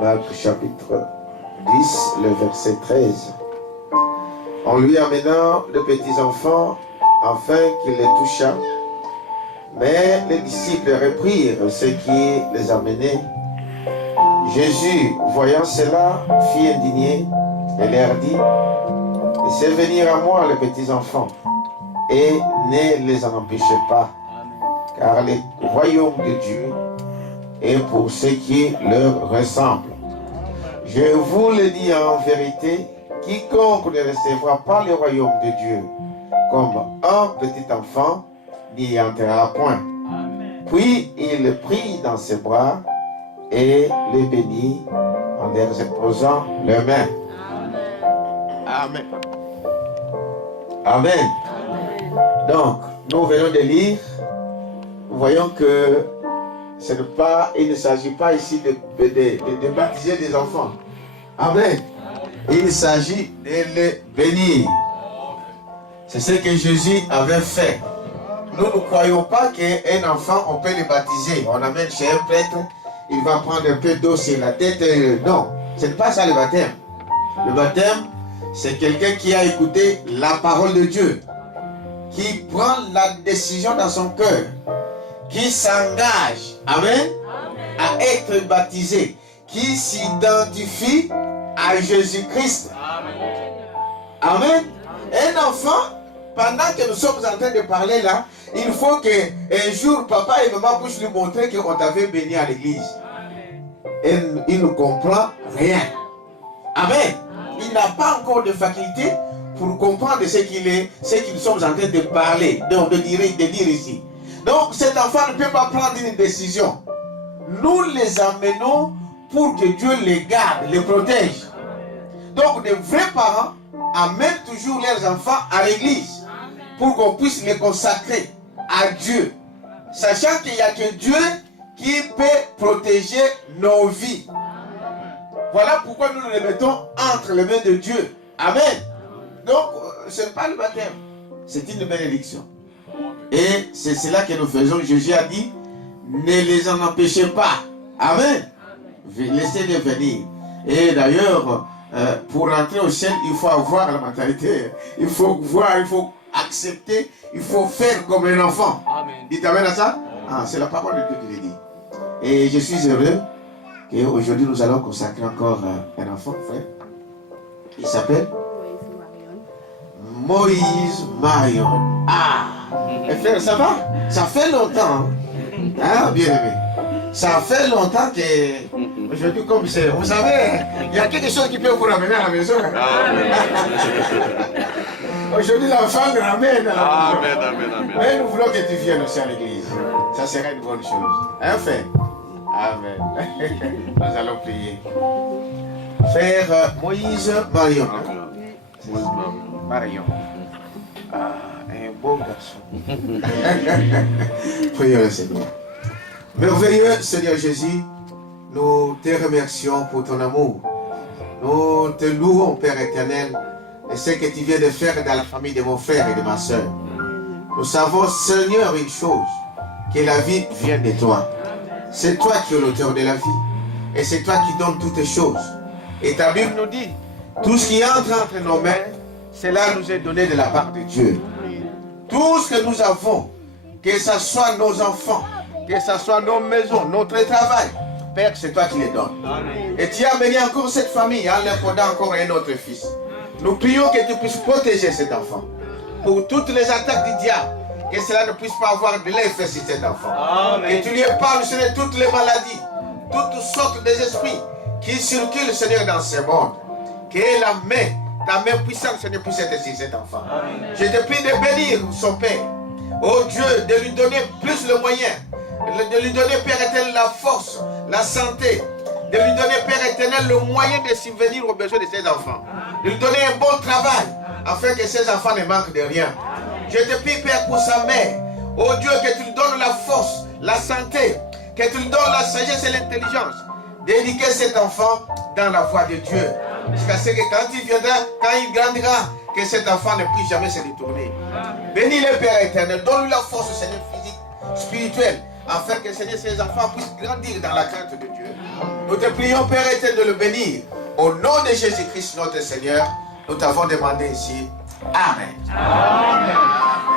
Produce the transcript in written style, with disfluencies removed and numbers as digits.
Marc chapitre 10, le verset 13. En lui amenant de petits enfants, afin qu'il les touchât. Mais les disciples reprirent ceux qui les amenaient. Jésus, voyant cela, fit indigné et leur dit, laissez venir à moi les petits enfants, et ne les en empêchez pas, car le royaume de Dieu est pour ceux qui leur ressemblent. Je vous le dis en vérité, quiconque ne recevra pas le royaume de Dieu comme un petit enfant n'y entrera point. Puis il le prit dans ses bras et le bénit en leur imposant leurs mains. Amen. Amen. Donc, nous venons de lire, nous voyons que il ne s'agit pas ici de baptiser des enfants. Amen. Il s'agit de les bénir. C'est ce que Jésus avait fait. Nous ne croyons pas qu'un enfant, on peut le baptiser. On amène chez un prêtre, il va prendre un peu d'eau sur la tête. Non, ce n'est pas ça le baptême. Le baptême, c'est quelqu'un qui a écouté la parole de Dieu, qui prend la décision dans son cœur, qui s'engage, amen, à être baptisé, qui s'identifie à Jésus-Christ. Amen. Un enfant, pendant que nous sommes en train de parler là, il faut qu'un jour, papa et maman puissent lui montrer qu'on t'avait béni à l'église. Et il ne comprend rien. Amen. Il n'a pas encore de faculté pour comprendre ce que nous sommes en train de parler, de dire ici. Donc cet enfant ne peut pas prendre une décision. Nous les amenons pour que Dieu les garde, les protège. Donc de vrais parents amènent toujours leurs enfants à l'église pour qu'on puisse les consacrer à Dieu, sachant qu'il n'y a que Dieu qui peut protéger nos vies. Voilà pourquoi nous les mettons entre les mains de Dieu. Amen. Donc ce n'est pas le baptême, c'est une bénédiction. Et c'est cela que nous faisons. Jésus a dit, ne les en empêchez pas. Amen. Laissez-les venir. Et d'ailleurs, pour rentrer au ciel, il faut avoir la mentalité. Il faut voir, il faut accepter, il faut faire comme un enfant. Amen. Dites amen à ça. Ah, c'est la parole de Dieu qui le dit. Et je suis heureux qu'aujourd'hui nous allons consacrer encore un enfant, frère. Il s'appelle Moïse Marion. Ah, et frère, ça va? Ça fait longtemps. Hein, bien aimé. Ça fait longtemps que aujourd'hui, comme c'est, vous savez, il y a quelque chose qui peut vous ramener à la maison. Aujourd'hui, l'enfant le ramène à la maison. Amen. Mais nous voulons que tu viennes aussi à l'église. Ça serait une bonne chose. Hein, frère? Amen. Nous allons prier. Frère Moïse Marion. Marion. Ah, un bon garçon. Prions le Seigneur. Merveilleux Seigneur Jésus, nous te remercions pour ton amour. Nous te louons, Père éternel, de ce que tu viens de faire dans la famille de mon frère et de ma soeur. Nous savons, Seigneur, une chose, que la vie vient de toi. C'est toi qui es l'auteur de la vie. Et c'est toi qui donnes toutes choses. Et ta Bible nous dit, tout ce qui entre nos mains, cela nous est donné de la part de Dieu. Tout ce que nous avons, que ce soit nos enfants, que ce soit nos maisons, notre travail, Père, c'est toi qui les donnes. Et tu as béni encore cette famille en leur donnant encore un autre fils. Nous prions que tu puisses protéger cet enfant pour toutes les attaques du diable, que cela ne puisse pas avoir de l'effet sur cet enfant. Que tu lui épargnes sur toutes les maladies, toutes sortes d'esprits qui circulent, Seigneur, dans ce monde. Que ta main puissante, Seigneur, puisse être sur cet enfant. Je te prie de bénir son Père. Oh Dieu, de lui donner plus le moyen, de lui donner, Père éternel, la force, la santé, de lui donner, Père éternel, le moyen de subvenir aux besoins de ses enfants, de lui donner un bon travail, afin que ses enfants ne manquent de rien. Je te prie, Père, pour sa mère. Oh Dieu, que tu lui donnes la force, la santé, que tu lui donnes la sagesse et l'intelligence, d'éduquer cet enfant dans la voie de Dieu. Jusqu'à ce que quand il viendra, quand il grandira, que cet enfant ne puisse jamais se détourner. Bénis-le, Père éternel. Donne-lui la force, Seigneur, physique, spirituelle, afin que Seigneur, ces enfants puissent grandir dans la crainte de Dieu. Nous te prions, Père éternel, de le bénir. Au nom de Jésus-Christ, notre Seigneur, nous t'avons demandé ici. Amen. Amen.